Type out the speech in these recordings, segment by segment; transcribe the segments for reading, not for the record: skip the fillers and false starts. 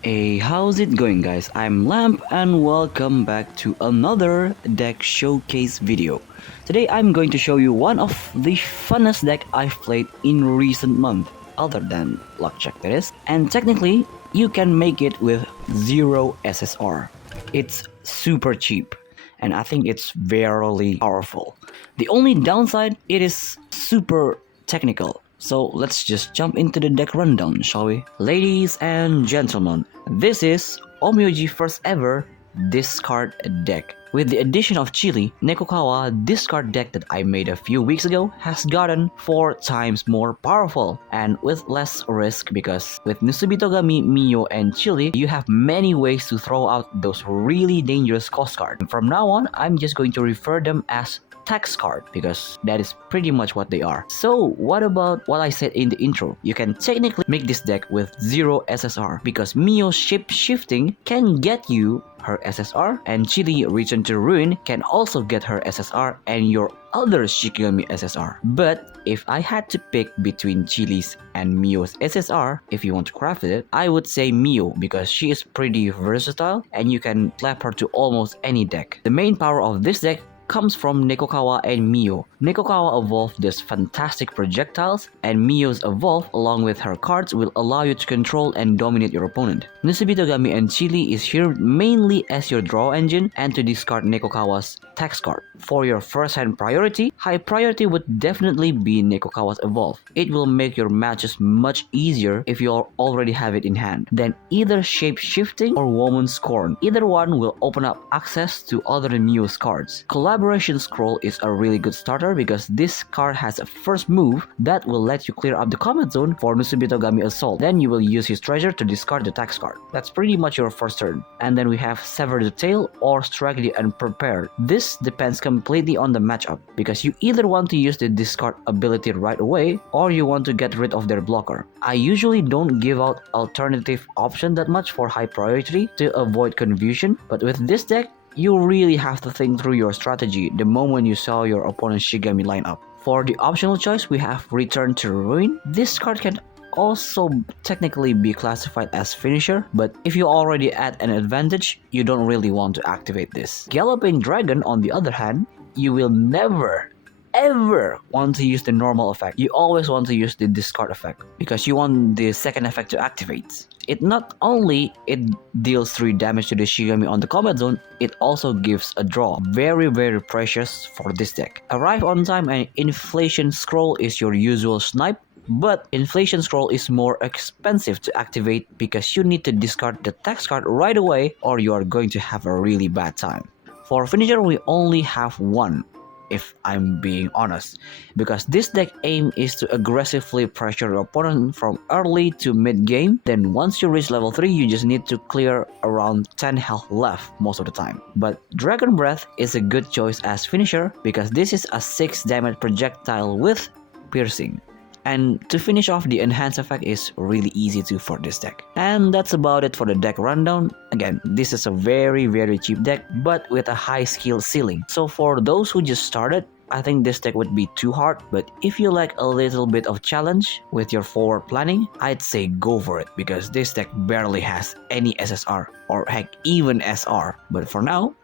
Hey, how's it going guys? I'm Lamp and welcome back to another deck showcase video. Today I'm going to show you one of the funnest deck I've played in recent months, other than Luck Check that is. And technically, you can make it with 0 SSR. It's super cheap and I think it's very powerful. The only downside, it is super technical. So let's just jump into the deck rundown, shall we? Ladies and gentlemen, this is Onmyoji first ever discard deck. With the addition of Chili, Nekokawa discard deck that I made a few weeks ago has gotten 4 times more powerful and with less risk, because with Nusubitogami, Mio and Chili, you have many ways to throw out those really dangerous cost cards. And from now on, I'm just going to refer them as tax card because that is pretty much what they are. So what about what I said in the intro? You can technically make this deck with 0 SSR because Mio's shape shifting can get you her SSR, and Chili Return to Ruin can also get her SSR and your other Shikigami SSR. But if I had to pick between Chili's and Mio's SSR, if you want to craft it, I would say Mio because she is pretty versatile and you can slap her to almost any deck. The main power of this deck comes from Nekokawa and Mio. Nekokawa evolved these fantastic projectiles, and Mio's evolve along with her cards will allow you to control and dominate your opponent. Nusubitogami and Chili is here mainly as your draw engine and to discard Nekokawa's tax card. For your first hand priority, high priority would definitely be Nekokawa's evolve. It will make your matches much easier if you already have it in hand. Then either shape shifting or woman's scorn. Either one will open up access to other Mio's cards. Collaboration Scroll is a really good starter because this card has a first move that will let you clear up the combat zone for Nusubitogami Assault. Then you will use his treasure to discard the tax card. That's pretty much your first turn. And then we have Sever the Tail or Strike the Unprepared. This depends completely on the matchup because you either want to use the discard ability right away or you want to get rid of their blocker. I usually don't give out alternative option that much for high priority to avoid confusion, but with this deck, you really have to think through your strategy the moment you saw your opponent's Shigami lineup. For the optional choice, we have Return to Ruin. This card can also technically be classified as finisher, but if you already at an advantage, you don't really want to activate this. Galloping Dragon, on the other hand, you will never ever want to use the normal effect. You always want to use the discard effect because you want the second effect to activate. It not only it deals 3 damage to the Shigami on the combat zone, it also gives a draw. Very precious for this deck. Arrive on time and Inflation Scroll is your usual snipe, but Inflation Scroll is more expensive to activate because you need to discard the tax card right away or you are going to have a really bad time. For finisher, we only have one, if I'm being honest, because this deck aim is to aggressively pressure your opponent from early to mid game. Then once you reach level 3, you just need to clear around 10 health left most of the time. But Dragon Breath is a good choice as finisher because this is a 6 damage projectile with piercing. And to finish off, the enhance effect is really easy too for this deck. And that's about it for the deck rundown. Again, this is a very cheap deck but with a high skill ceiling. So for those who just started, I think this deck would be too hard, but if you like a little bit of challenge with your forward planning, I'd say go for it because this deck barely has any SSR or heck even SR. But for now,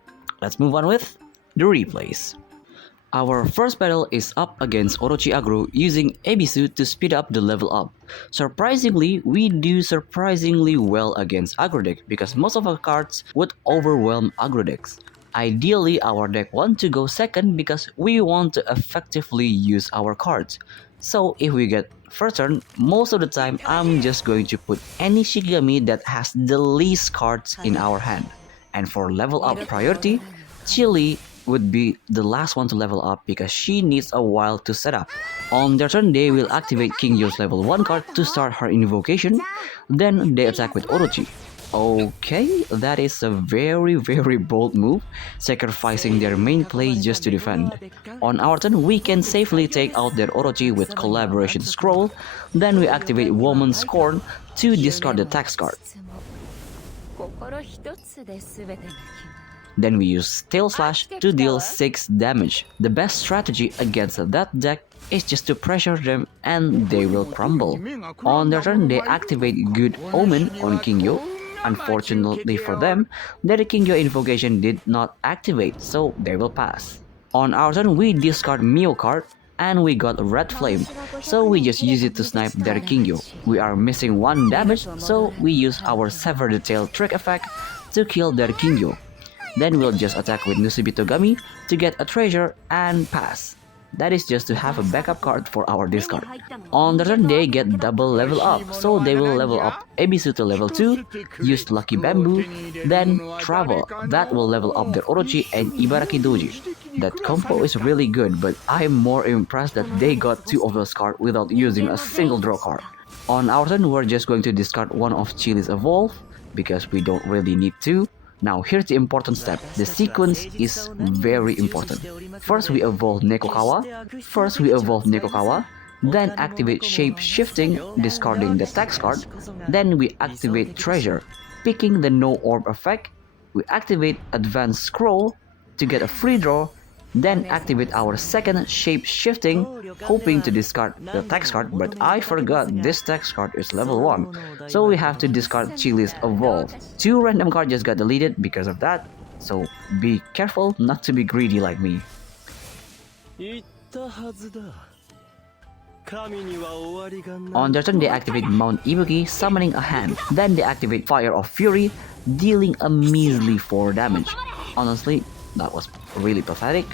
let's move on with the replays. Our first battle is up against Orochi Aggro using Ebisu to speed up the level up. Surprisingly, we do surprisingly well against aggro deck because most of our cards would overwhelm aggro decks. Ideally, our deck want to go second because we want to effectively use our cards. So if we get first turn, most of the time I'm just going to put any Shikigami that has the least cards in our hand. And for level up priority, Chili would be the last one to level up because she needs a while to set up. On their turn, they will activate King Yo's level 1 card to start her invocation, then they attack with Orochi. Okay, that is a very bold move, sacrificing their main play just to defend. On our turn, we can safely take out their Orochi with Collaboration Scroll, then we activate Woman's Scorn to discard the tax card. Then we use Tail Slash to deal 6 damage. The best strategy against that deck is just to pressure them and they will crumble. On their turn, they activate Good Omen on Kingyo. Unfortunately for them, their Kingyo invocation did not activate, so they will pass. On our turn, we discard Mio card and we got Red Flame, so we just use it to snipe their Kingyo. We are missing 1 damage, so we use our Sever the Tail trick effect to kill their Kingyo. Then we'll just attack with Nusibitogami to get a treasure and pass. That is just to have a backup card for our discard. On the turn, they get double level up, so they will level up Ebisu to level 2, use Lucky Bamboo, then Travel. That will level up their Orochi and Ibaraki Doji. That combo is really good, but I'm more impressed that they got 2 of those cards without using a single draw card. On our turn, we're just going to discard one of Chili's Evolve, because we don't really need to. Now here's the important step. The sequence is very important. First we evolve Nekokawa, then activate Shape Shifting, discarding the text card, then we activate Treasure, picking the No Orb effect, we activate Advanced Scroll to get a free draw, then activate our second Shape Shifting, hoping to discard the text card, but I forgot this text card is level 1, so we have to discard Chili's Evolve. 2 random cards just got deleted because of that, so be careful not to be greedy like me. On their turn, they activate Mount Ibuki, summoning a hand. Then they activate Fire of Fury, dealing a measly 4 damage. Honestly, that was really pathetic.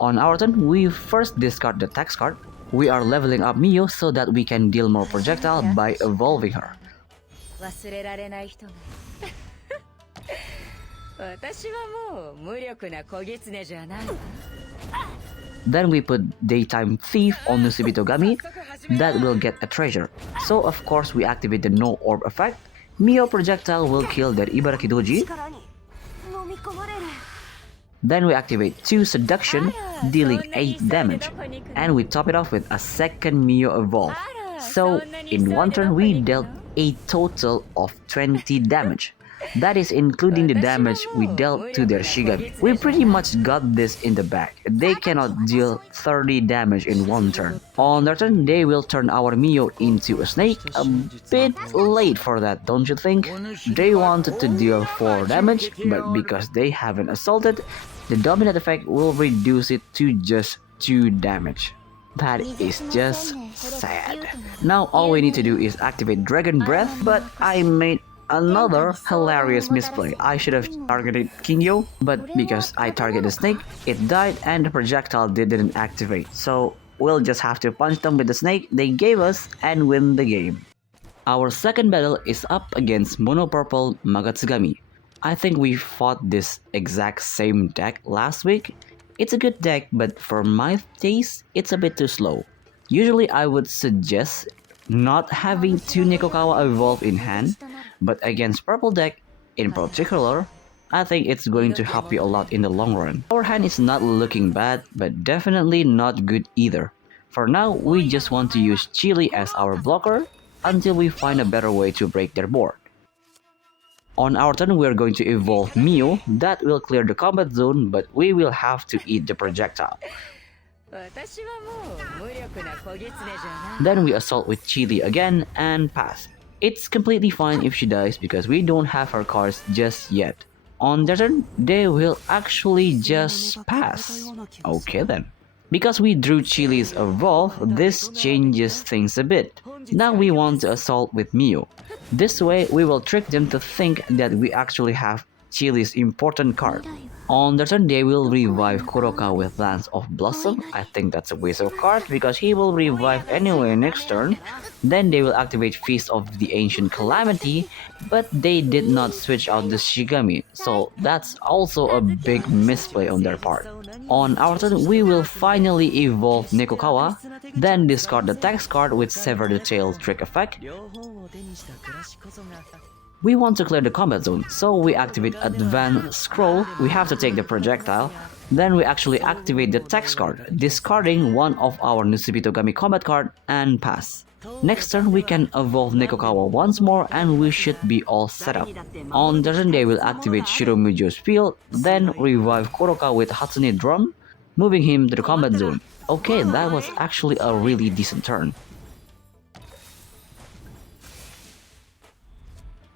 On our turn, we first discard the text card. We are leveling up Mio so that we can deal more projectile by evolving her. Then we put Daytime Thief on Nusibitogami, that will get a treasure. So of course we activate the No Orb effect. Mio projectile will kill their Ibaraki Doji. Then we activate 2 Seduction, dealing 8 damage. And we top it off with a second Mio Evolve. So in one turn we dealt a total of 20 damage. That is including the damage we dealt to their Shigami. We pretty much got this in the bag. They cannot deal 30 damage in one turn. On their turn, they will turn our Mio into a snake. A bit late for that, don't you think? They wanted to deal 4 damage, but because they haven't assaulted, the dominant effect will reduce it to just 2 damage. That is just sad. Now all we need to do is activate Dragon Breath, but I made another hilarious misplay. I should have targeted Kingyo, but because I targeted the snake, it died and the projectile didn't activate. So we'll just have to punch them with the snake they gave us and win the game. Our second battle is up against Mono Purple Magatsugami. I think we fought this exact same deck last week. It's a good deck, but for my taste, it's a bit too slow. Usually I would suggest not having 2 Nekokawa Evolve in hand, but against purple deck in particular, I think it's going to help you a lot in the long run. Our hand is not looking bad, but definitely not good either. For now, we just want to use Chili as our blocker until we find a better way to break their board. On our turn, we are going to evolve Mio. That will clear the combat zone, but we will have to eat the projectile. Then we assault with Chili again and pass. It's completely fine if she dies because we don't have her cards just yet. On their turn, they will actually just pass. Okay then. Because we drew Chili's Evolve, this changes things a bit. Now we want to assault with Mio. This way, we will trick them to think that we actually have Chili's important card. On their turn, they will revive Kuroka with Lance of Blossom. I think that's a waste of card because he will revive anyway next turn. Then they will activate Feast of the Ancient Calamity, but they did not switch out the Shigami, so that's also a big misplay on their part. On our turn, we will finally evolve Nekokawa, then discard the text card with Sever the Tail trick effect. We want to clear the combat zone, so we activate Advanced Scroll. We have to take the projectile. Then we actually activate the text card, discarding one of our Nusibitogami combat card and pass. Next turn we can evolve Nekokawa once more and we should be all set up. On the turn they will activate Shiromujo's field, then revive Koroka with Hatsune Drum, moving him to the combat zone. Okay, that was actually a really decent turn.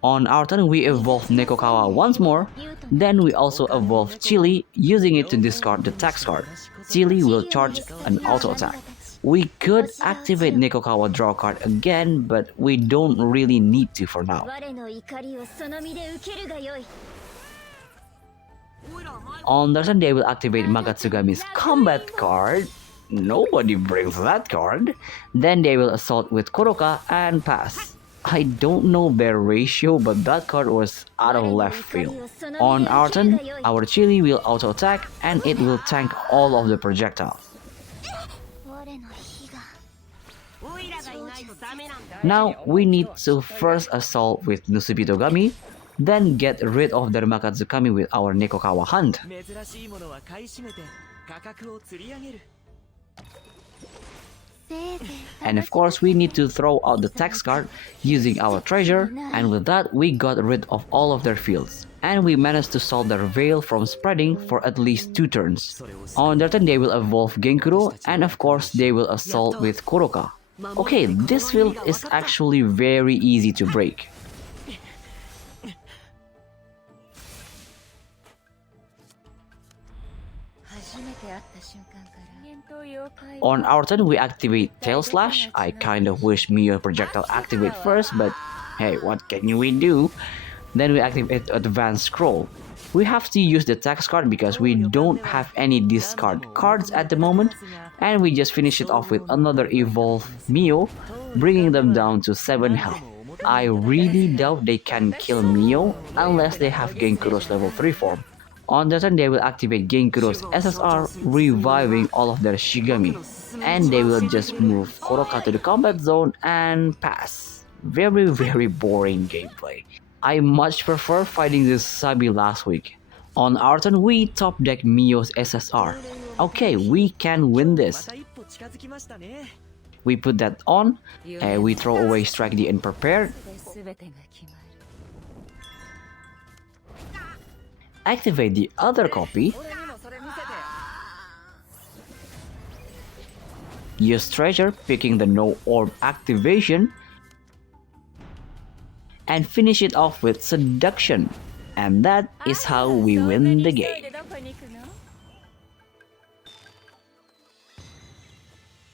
On our turn we evolve Nekokawa once more, then we also evolve Chili using it to discard the tax card. Chili will charge an auto attack. We could activate Nekokawa draw card again, but we don't really need to for now. On the turn they will activate Magatsugami's combat card. Nobody brings that card. Then they will assault with Koroka and pass. I don't know their ratio, but that card was out of left field. On our turn, our Chili will auto attack and it will tank all of the projectiles. Now we need to first assault with Nusubitogami, then get rid of their Magatsugami with our Nekokawa Hunt. And of course we need to throw out the tax card using our treasure, and with that we got rid of all of their fields. And we managed to stop their veil from spreading for at least 2 turns. On their turn they will evolve Genkuro, and of course they will assault with Koroka. Okay, this field is actually very easy to break. On our turn we activate Tail Slash. I kind of wish Mio projectile activate first, but hey, what can we do? Then we activate Advanced Scroll. We have to use the tax card because we don't have any discard cards at the moment, and we just finish it off with another evolve Mio, bringing them down to 7 health. I really doubt they can kill Mio unless they have Genkuro's level 3 form. On the turn they will activate Genkuro's SSR, reviving all of their Shigami, and they will just move Koroka to the combat zone and pass. Very boring gameplay. I much prefer fighting this Sabi last week. On our turn we top deck Mio's SSR. Okay, we can win this. We put that on, we throw away Strike the Unprepared, activate the other copy, use treasure picking the no orb activation, and finish it off with seduction. And that is how we win the game.